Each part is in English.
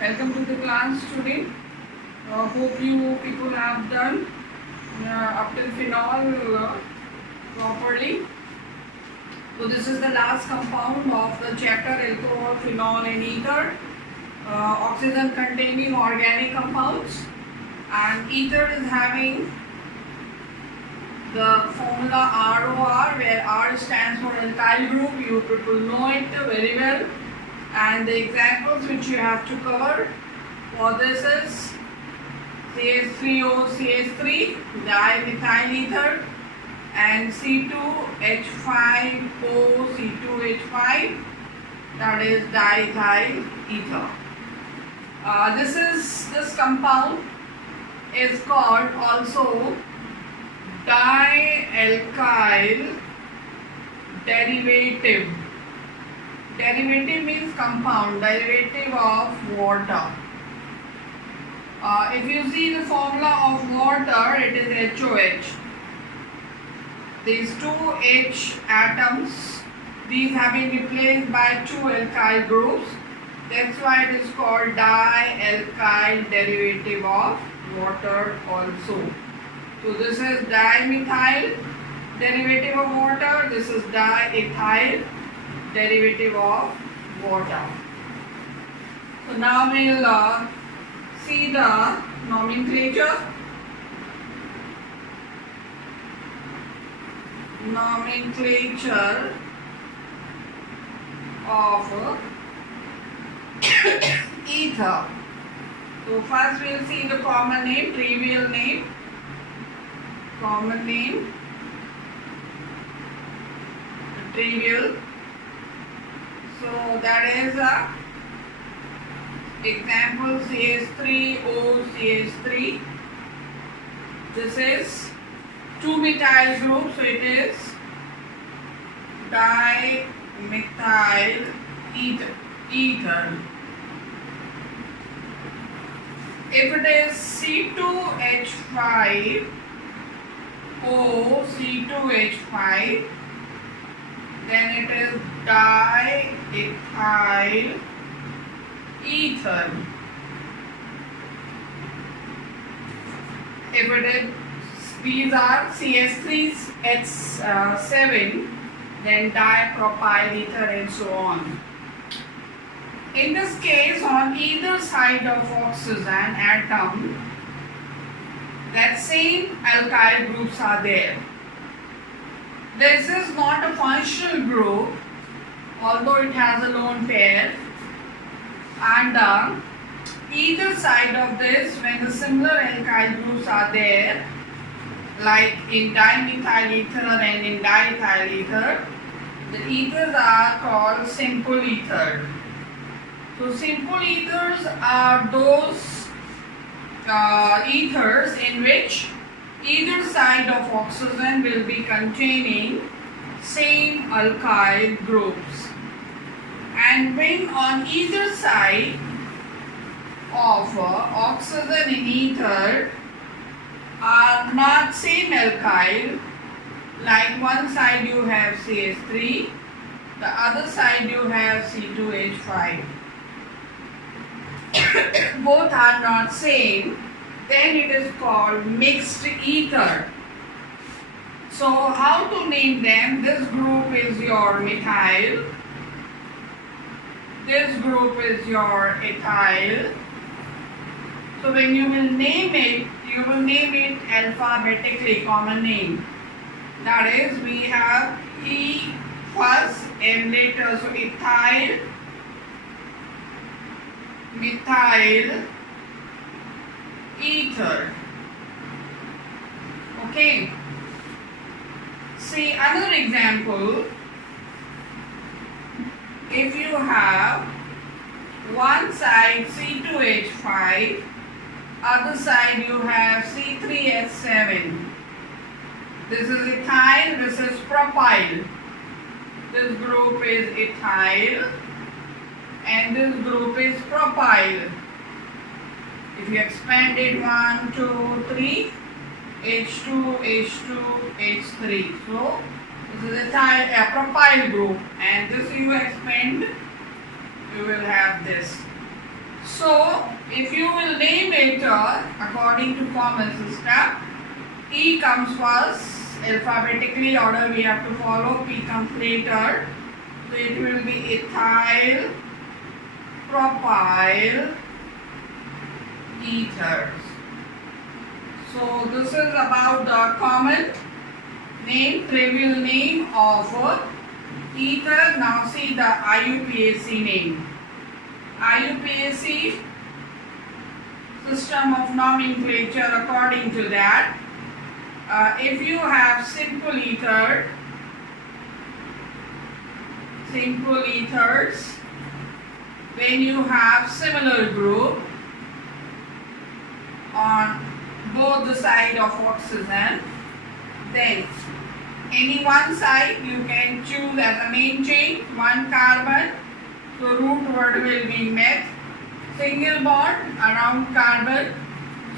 Welcome to the class today. Hope you people have done up till phenol properly. So this is the last compound of the chapter alcohol, phenol and ether. Oxygen containing organic compounds, and ether is having the formula ROR, where R stands for alkyl group. You people know it very well. And the examples which you have to cover for this is CH3O CH3 dimethyl ether and C2H5O C2H5, that is diethyl ether. This compound is called also dialkyl derivative. Derivative means compound, derivative of water. If you see the formula of water, it is HOH. These two H atoms, these have been replaced by two alkyl groups. That's why it is called dialkyl derivative of water also. So this is dimethyl derivative of water, this is diethyl derivative of water. So now we'll see the nomenclature. Nomenclature of ether. So first we'll see the common name, trivial name, common name, trivial. So that is example CH3O CH3. This is two methyl group, so it is dimethyl ether. If it is C2H5O C2H5, then it is diethyl ether. If it is, these are CH3H7, then dipropyl ether and so on. In this case, on either side of oxygen atom, that same alkyl groups are there. This is not a functional group, although it has a lone pair, and either side of this, when the similar alkyl groups are there, like in dimethyl ether and in diethyl ether, the ethers are called simple ether. So simple ethers are those ethers in which either side of oxygen will be containing same alkyl groups, and when on either side of oxygen in ether are not same alkyl, like one side you have CH3, the other side you have C2H5, both are not same, then it is called mixed ether. So how to name them? This group is your methyl, this group is your ethyl. So when you will name it, you will name it alphabetically, common name. That is, we have E first and later, so ethyl, methyl ether. Okay. See another example. If you have one side C2H5, other side you have C3H7. This is ethyl, this is propyl. This group is ethyl and this group is propyl. If you expand it 1, 2, 3, H2, H2, H3. So this is a propyl group, and this you expand, you will have this. So if you will name it according to common system, E comes first, alphabetically order we have to follow, P comes later. So it will be ethyl, propyl, ethers. So this is about the common name, trivial name of ether. Now see the IUPAC name. IUPAC, system of nomenclature. According to that, if you have simple ethers, when you have similar group on both the side of oxygen, then any one side you can choose as a main chain, one carbon, so root word will be meth, single bond around carbon,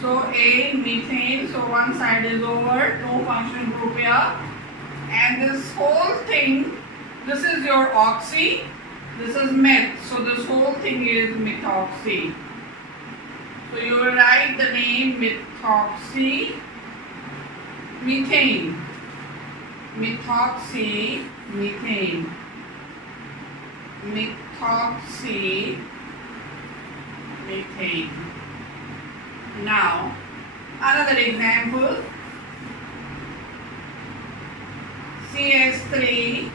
so A, methane, so one side is over, no functional group here, and this whole thing, this is your oxy, this is meth, so this whole thing is methoxy. So you will write the name methoxy, methane, methoxy, methane, methoxy, methane. Now, another example, CS3,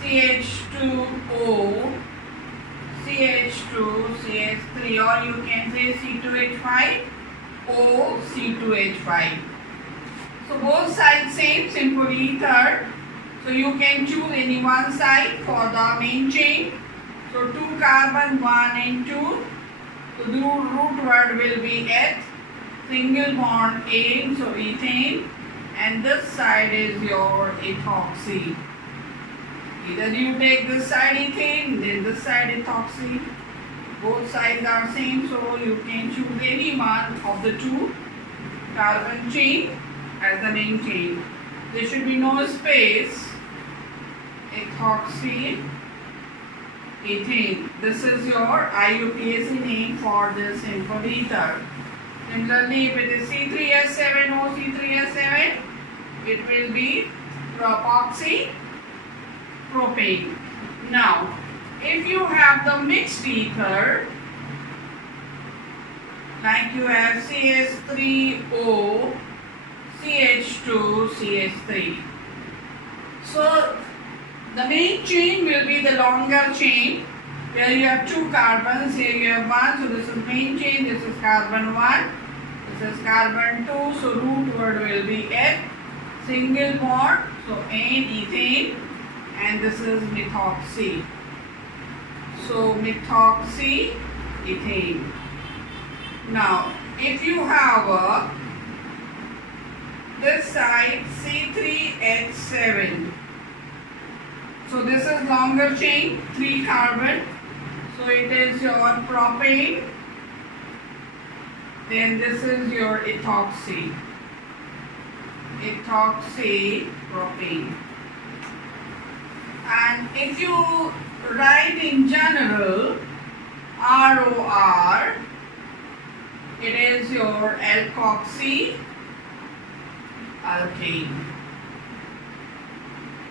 CH2O, CH2, CH3, or you can say C2H5, O, C2H5. So both sides same, simple ether. So you can choose any one side for the main chain. So 2 carbon, 1 and 2. So the root word will be eth, single bond ane, so ethane, and this side is your ethoxy. Either you take this side ethane, then this side ethoxy. Both sides are same, so you can choose any one of the 2 carbon chain as the main chain. There should be no space. Ethoxy, ethane. This is your IUPAC name for this simple ether. Similarly, if it is C3H7O, C3H7, it will be propoxy, propane. Now, if you have the mixed ether, like you have CH3O, CH2, CH3. So, the main chain will be the longer chain, where you have 2 carbons, here you have 1, so this is main chain, this is carbon 1, this is carbon 2, so root word will be eth, single bond, so ane, ethane, and this is methoxy. So methoxy, ethane. Now, if you have this side C3H7, so this is longer chain, 3 carbon, so it is your propane, then this is your ethoxy, ethoxy, propane. And if you write in general ROR, it is your alkoxy, alkane,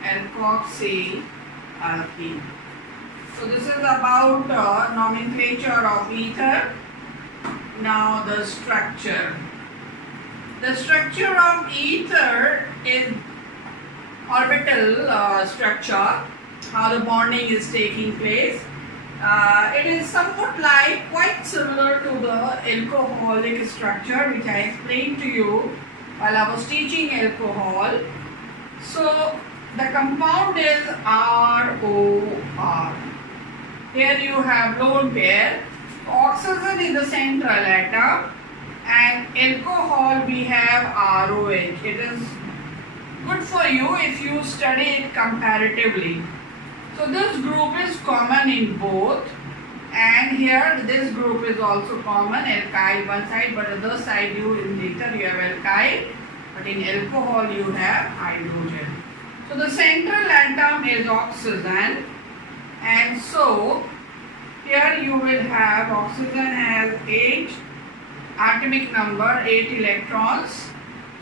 alkoxy, alkene. So this is about nomenclature of ether. Now the structure. The structure of ether is orbital structure, how the bonding is taking place. It is somewhat like, quite similar to the alcoholic structure which I explained to you while I was teaching alcohol. So the compound is ROR. Here you have lone pair, oxygen is the central atom, and alcohol we have ROH. It is good for you if you study it comparatively. So this group is common in both, and here this group is also common, alkyl one side, but other side in later you have alkyl, but in alcohol you have hydrogen. So the central atom is oxygen, and so here you will have oxygen has 8 atomic number, 8 electrons.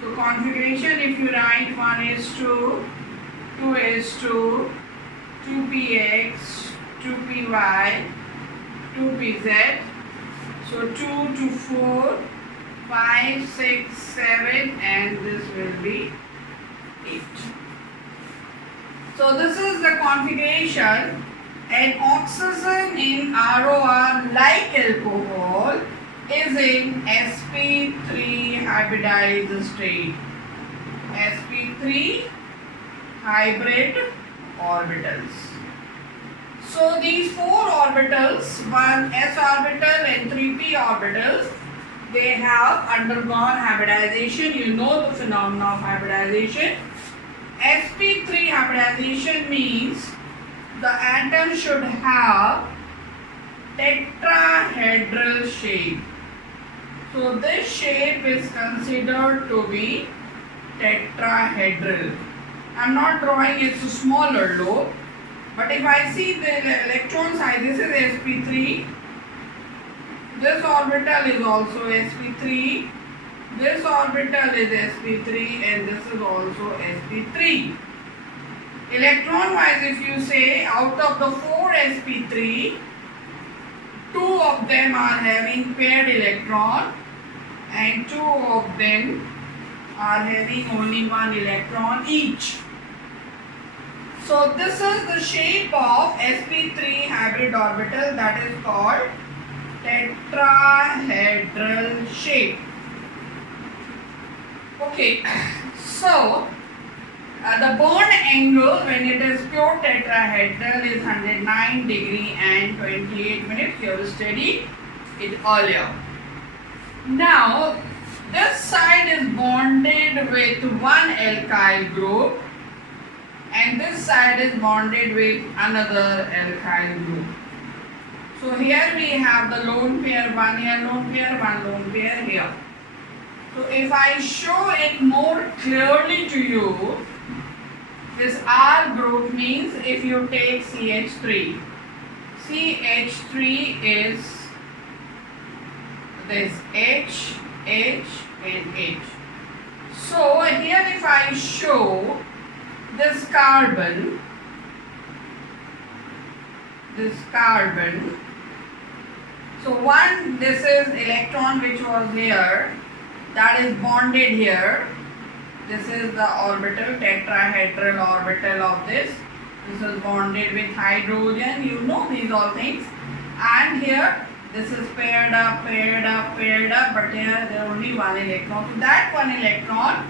So configuration, if you write 1s2, 2s2, 2px, 2py, 2pz, so 2 to 4, 5, 6, 7, and this will be 8. So this is the configuration, and oxygen in ROR like alcohol is in sp3 hybridized state. sp3 hybrid orbitals. So these 4 orbitals, one s orbital and 3p orbitals, they have undergone hybridization. You know the phenomena of hybridization. sp3 hybridization means the atom should have tetrahedral shape. So this shape is considered to be tetrahedral. I am not drawing it so smaller lobe, but if I see the electron size, this is sp3, this orbital is also sp3, this orbital is sp3, and this is also sp3. Electron wise, if you say out of the 4 sp3, 2 of them are having paired electron and 2 of them are having only 1 electron each. So this is the shape of sp3 hybrid orbital, that is called tetrahedral shape. Okay, so the bond angle when it is pure tetrahedral is 109 degree and 28 minutes. You have studied it earlier. Now this side is bonded with one alkyl group and this side is bonded with another alkyl group. So here we have the lone pair, one here lone pair, one lone pair here. So if I show it more clearly to you, this R group means if you take CH3, CH3 is this H, H and H. So here if I show this carbon, so one, this is electron which was here, that is bonded here. This is the orbital, tetrahedral orbital of this. This is bonded with hydrogen, you know these all things. And here, this is paired up, but here there is only 1 electron. So that 1 electron,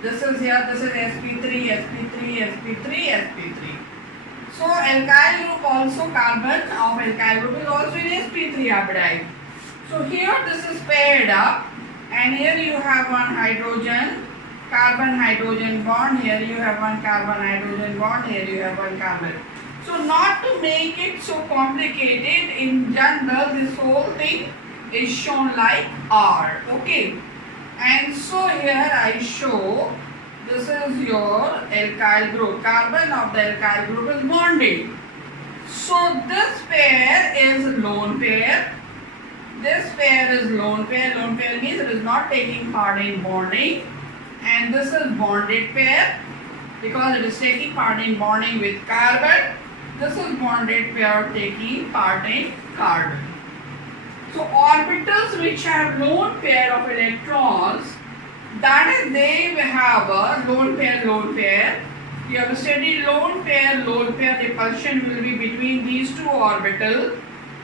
this is here, this is sp3, sp3, sp3, sp3. So alkyl group also, carbon of alkyl group is also in sp3 hybridized. So here this is paired up, and here you have one hydrogen, carbon-hydrogen bond, here you have one carbon-hydrogen bond, here you have one carbon. So not to make it so complicated, in general this whole thing is shown like R, okay. And so here I show, this is your alkyl group, carbon of the alkyl group is bonded. So this pair is lone pair, this pair is lone pair means it is not taking part in bonding. And this is bonded pair because it is taking part in bonding with carbon. This is bonded pair taking part in carbon. So orbitals which have lone pair of electrons, that is they have a lone pair. You have studied lone pair repulsion will be between these two orbitals,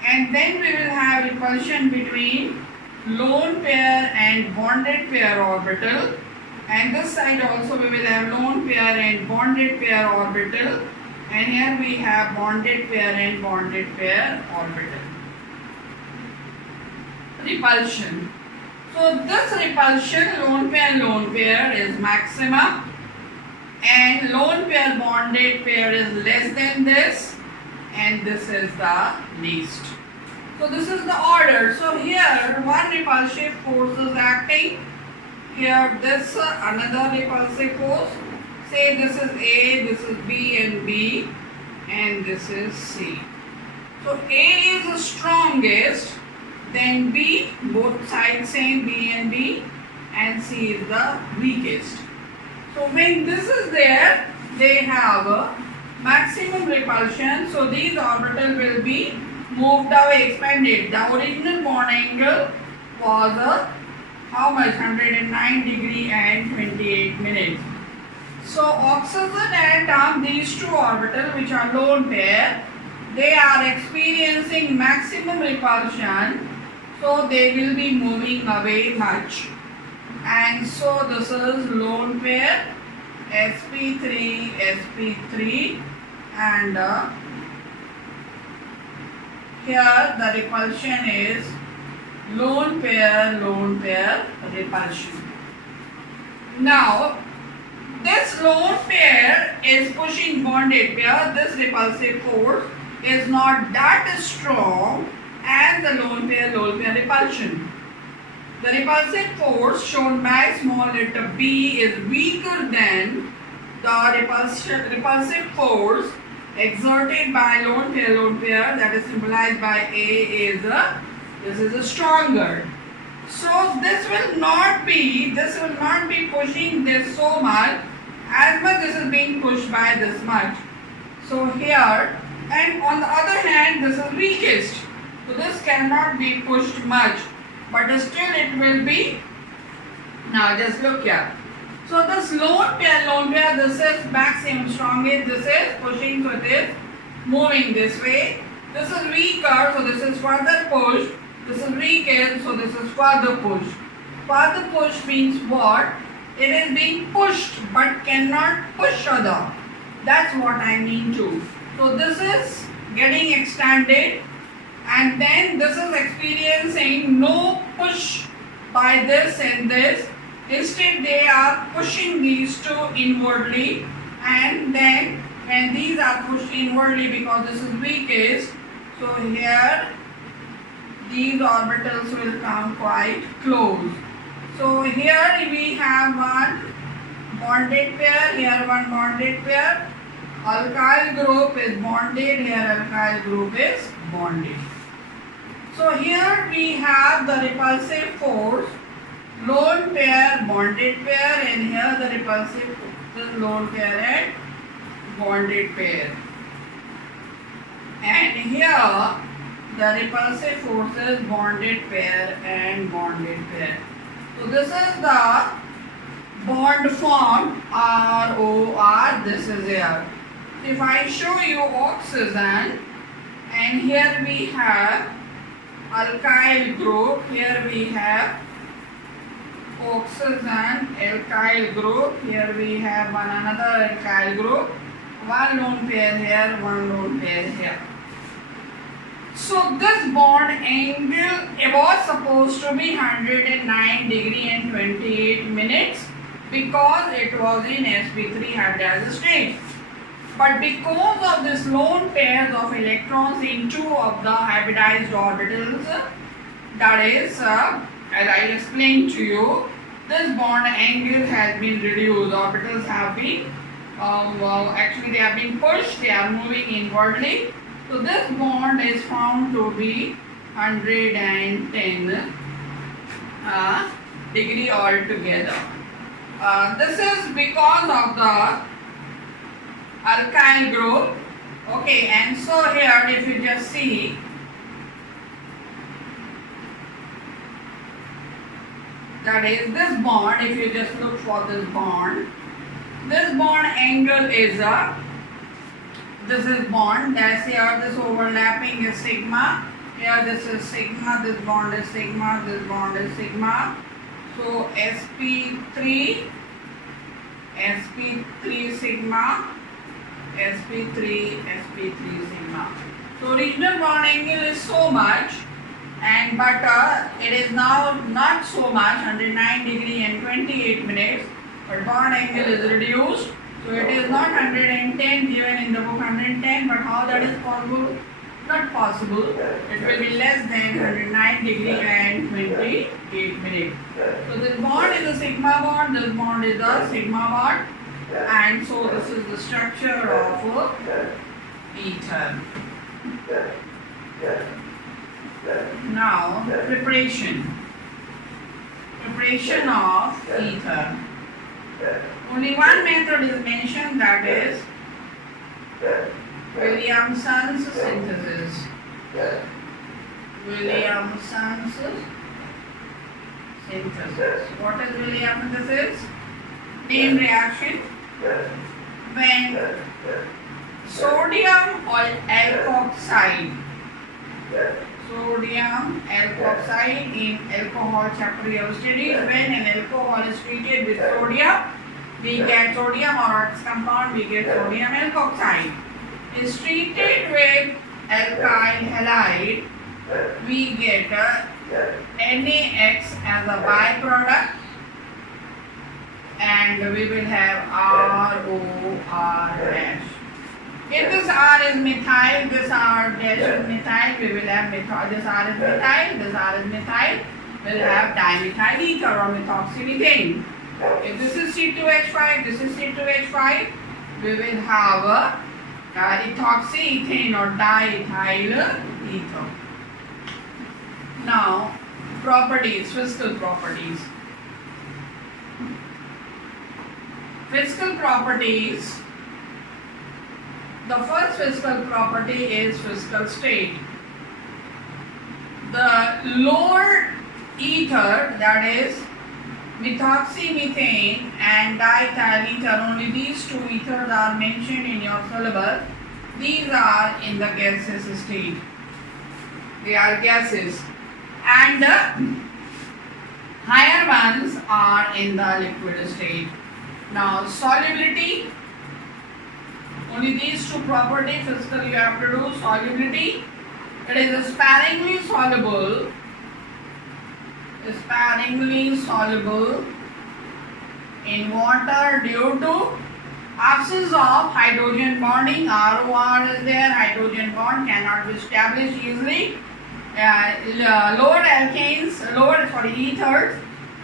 and then we will have repulsion between lone pair and bonded pair orbital. And this side also we will have lone pair and bonded pair orbital, and here we have bonded pair and bonded pair orbital. Repulsion. So this repulsion, lone pair is maximum, and lone pair bonded pair is less than this, and this is the least. So this is the order. So here one repulsive force is acting. Here this another repulsive force. Say this is A, this is B and B, and this is C. So A is the strongest, then B, both sides same, B and B, and C is the weakest. So when this is there, they have a maximum repulsion. So these orbitals will be moved away, expanded. The original bond angle was how much? 109 degree and 28 minutes. So oxygen atom, these two orbitals which are lone pair, they are experiencing maximum repulsion. So they will be moving away much. And so this is lone pair sp3 sp3, and here the repulsion is lone pair repulsion. Now this lone pair is pushing bonded pair. This repulsive force is not that strong as the lone pair repulsion. The repulsive force shown by small letter b is weaker than the repulsive force exerted by lone pair, that is symbolized by A, this is a stronger. So this will not be pushing this so much, as much this is being pushed by this much. So here, and on the other hand, this is weakest. So this cannot be pushed much, but still it will be. Now just look here. So this lone pair, this is maximum strongest, this is pushing, so it is moving this way. This is weaker, so this is further pushed. This is weaker, so this is further pushed. Further push means what? It is being pushed but cannot push other. That's what I mean to. So this is getting extended, and then this is experiencing no push by this and this. Instead they are pushing these two inwardly, and then when these are pushed inwardly because this is weakest, so here these orbitals will come quite close. So here we have one bonded pair, here one bonded pair. Alkyl group is bonded, here alkyl group is bonded. So here we have the repulsive force, lone pair, bonded pair, and here the repulsive force is lone pair and bonded pair. And here the repulsive force is bonded pair and bonded pair. So this is the bond formed ROR, this is here. If I show you oxygen, and here we have alkyl group, here we have oxygen, alkyl group, here we have one another alkyl group, one lone pair here, one lone pair here. So this bond angle was supposed to be 109 degree and 28 minutes because it was in sp3 hybridized state. But because of this lone pairs of electrons in two of the hybridized orbitals, that is, as I explained to you, this bond angle has been reduced. Orbitals have been, actually they have been pushed, they are moving inwardly. So this bond is found to be 110 degree altogether. This is because of the alkyl group. Okay, and so here if you just see, that is this bond, if you just look for this bond angle is this is bond, that's here, this overlapping is sigma, here this is sigma, this bond is sigma, this bond is sigma. So sp3 sigma, sp3 sigma. So original bond angle is so much, and but it is now not so much, 109 degree and 28 minutes, but bond angle is reduced. So it is not 110 given in the book 110, but how that is possible? Not possible. It will be less than 109 degree and 28 minutes. So this bond is a sigma bond, this bond is a sigma bond, and so this is the structure of ether. Now, preparation of ether. Only one method is mentioned, that is Williamson's synthesis. Williamson's synthesis. What is Williamson's synthesis? Chain reaction when sodium alkoxide in alcohol chapter we have studied. When an alcohol is treated with sodium, we get sodium, or its compound we get sodium alkoxide. Is treated with alkyl halide, we get NaX as a byproduct, and we will have ROR dash. If this R is methyl, this R dash is methyl, we will have methyl. This R is methyl, this R is methyl, we will have dimethyl ether or methoxymethane. If this is C2H5, this is C2H5, we will have a ethoxyethane or diethyl ether. Now, properties, physical properties. Physical properties. The first physical property is physical state. The lower ether, that is methoxymethane and diethyl ether, only these two ethers are mentioned in your syllabus. These are in the gaseous state. They are gases. And the higher ones are in the liquid state. Now, solubility. Only these two properties physical you have to do. Solubility. It is sparingly soluble in water due to absence of hydrogen bonding. ROR is there, hydrogen bond cannot be established easily. Lower ethers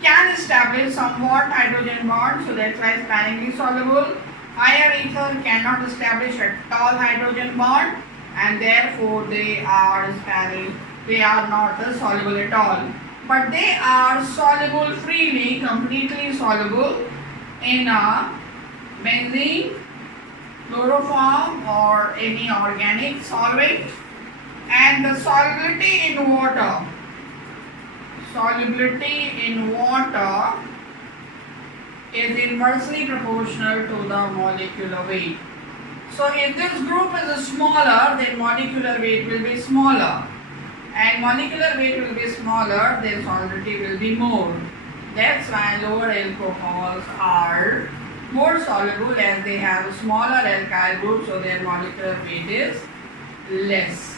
can establish somewhat hydrogen bond, so that's why sparingly soluble. Higher ether cannot establish at all hydrogen bond, and therefore they are not soluble at all. But they are soluble freely, completely soluble in a benzene, chloroform, or any organic solvent. And the solubility in water is inversely proportional to the molecular weight. So if this group is smaller, then molecular weight will be smaller, and molecular weight will be smaller, then solubility will be more. That's why lower alcohols are more soluble, as they have a smaller alkyl group, so their molecular weight is less.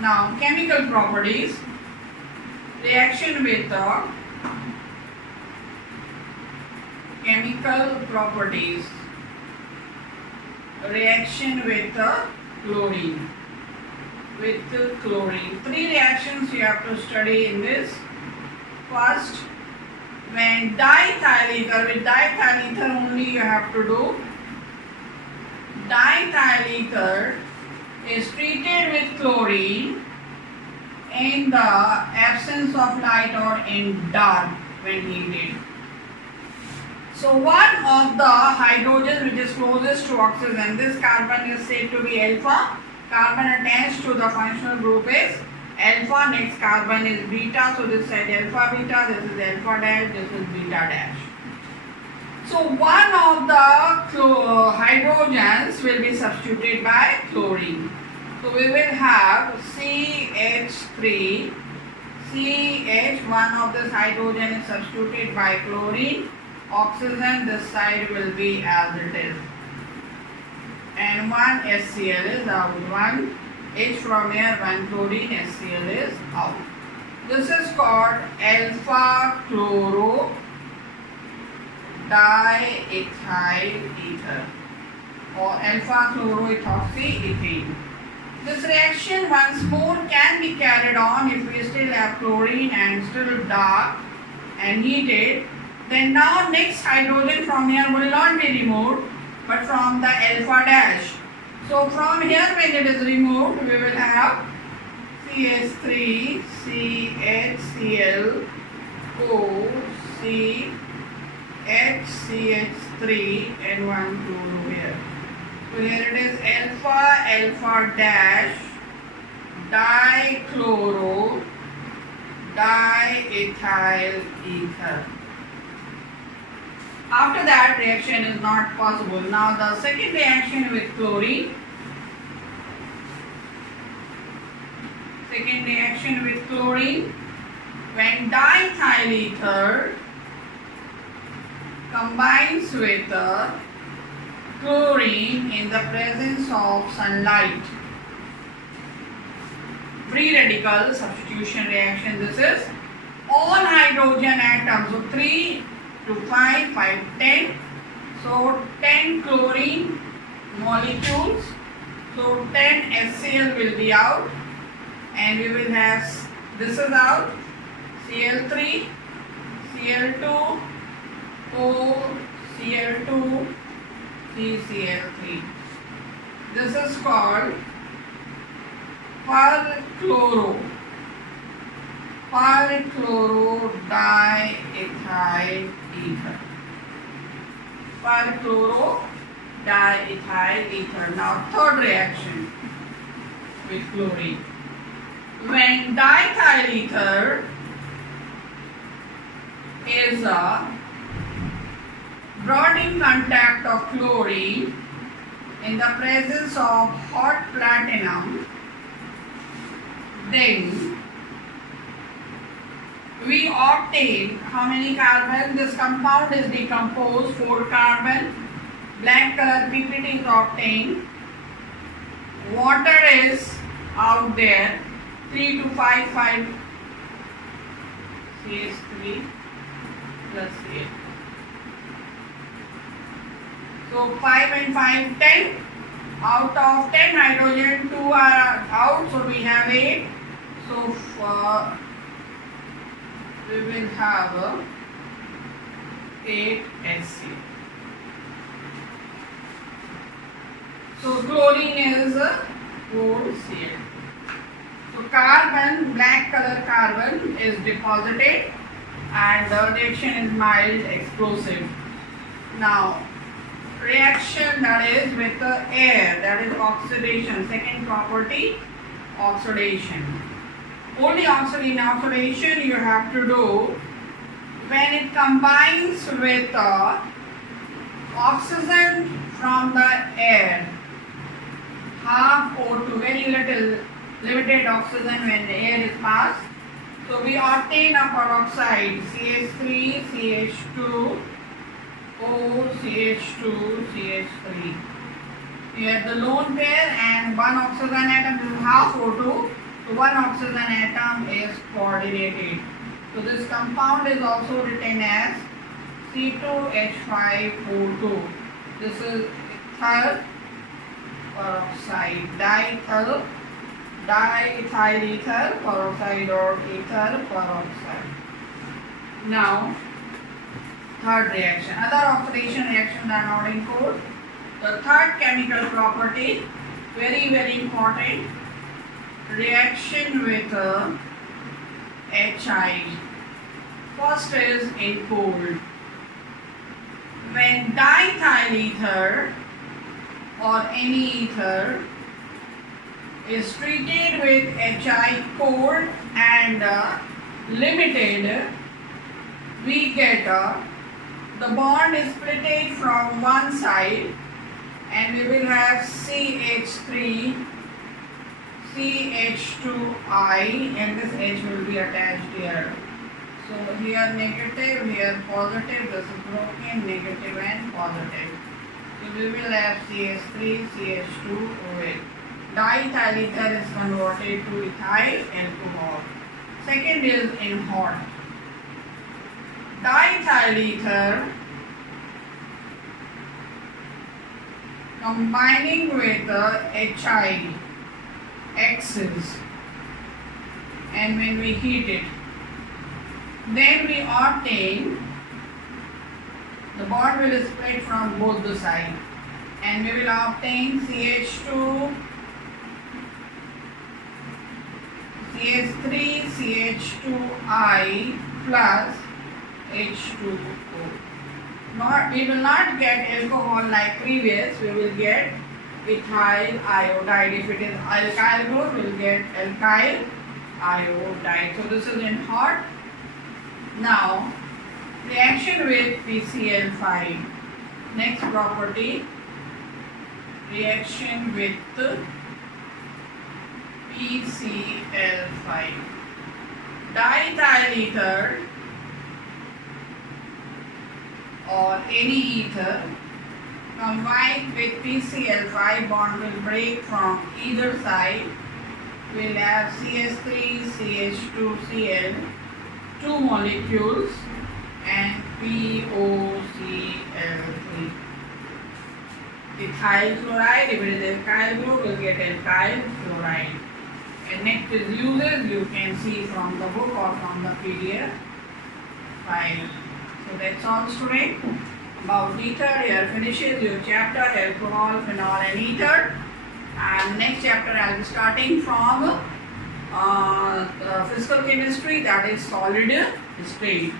Now, chemical properties. Reaction with the chemical properties. Reaction with the chlorine. Three reactions you have to study in this. First, when diethyl ether, with diethyl ether only you have to do. Diethyl ether is treated with chlorine in the absence of light or in dark when heated. So one of the hydrogens which is closest to oxygen, this carbon is said to be alpha. Carbon attached to the functional group is alpha. Next carbon is beta. So this side alpha beta, this is alpha dash, this is beta dash. So one of the hydrogens will be substituted by chlorine. So we will have CH3, one of this hydrogen is substituted by chlorine. Oxygen this side will be as it is. And one HCl is out. One H from here, one chlorine, HCl is out. This is called alpha chloro diethyl ether or alpha chloroethoxyethane. This reaction once more can be carried on if we still have chlorine and still dark and heated. Then now next hydrogen from here will not be removed, but from the alpha dash. So from here when it is removed, we will have CH3, CHCl, O, CH3 and one chloro here. So here it is alpha dash dichloro diethyl ether. After that, reaction is not possible. Now the second reaction with chlorine. Second reaction with chlorine, when diethyl ether combines with chlorine in the presence of sunlight. Free radical substitution reaction. This is all hydrogen atoms. So 3 to 5, 5, 10. So 10 chlorine molecules. So 10 HCl will be out. And we will have, this is out, Cl3, Cl2, O, Cl2, CCl3. This is called perchloro diethyl ether. Perchloro diethyl ether. Now third reaction with chlorine. When diethyl ether is brought in contact of chlorine in the presence of hot platinum, then we obtain how many carbon? This compound is decomposed, 4 carbon, black color PPT is obtained, water is out there, 3 to 5, 5 CH3 plus Cl. So 5 and 5, 10. Out of 10 hydrogen, 2 are out, so we have 8. So we will have 8 HCl. So chlorine is 4 Cl. So carbon, black color carbon is deposited and the reaction is mild explosive. Now reaction that is with the air, that is oxidation. Second property, oxidation. Only oxidation you have to do when it combines with oxygen from the air, half O2, very little limited oxygen when the air is passed. So we obtain a peroxide CH3, CH2, O, CH2, CH3. Here the lone pair and one oxygen atom, this is half O2, so one oxygen atom is coordinated. So this compound is also written as C2H5O2. This is ethyl peroxide, diethyl ether peroxide or ether peroxide. Now, third reaction. Other oxidation reactions are not in code. The third chemical property, very important, reaction with HI. First is in cold. When diethyl ether or any ether is treated with HI cold and limited, we get the bond is splitted from one side and we will have CH3, CH2I, and this H will be attached here. So here negative, here positive, this is broken, negative and positive. So we will have CH3, CH2OH. Diethyl ether is converted to ethyl alcohol. Second is in hot. Diethyl ether combining with HI X's, and when we heat it, then we obtain the bond will split from both the sides and we will obtain CH2 CH3CH2I plus H2O. We will not get alcohol like previous, we will get ethyl iodide. If it is alkyl group, we will get alkyl iodide. So this is in hot. Now, reaction with PCl5. Next property, reaction with PCl5. Diethyl ether or any ether combined with PCl5, bond will break from either side. We'll have CH3CH2Cl, 2 molecules, and POCl3. Ethyl chloride, if it is alkyl group, we'll get alkyl chloride. And next is uses, you can see from the book or from the PDF file. So that's all, student. About ether, here finishes your chapter alcohol, phenol and ether. And next chapter I will be starting from physical chemistry, that is solid state.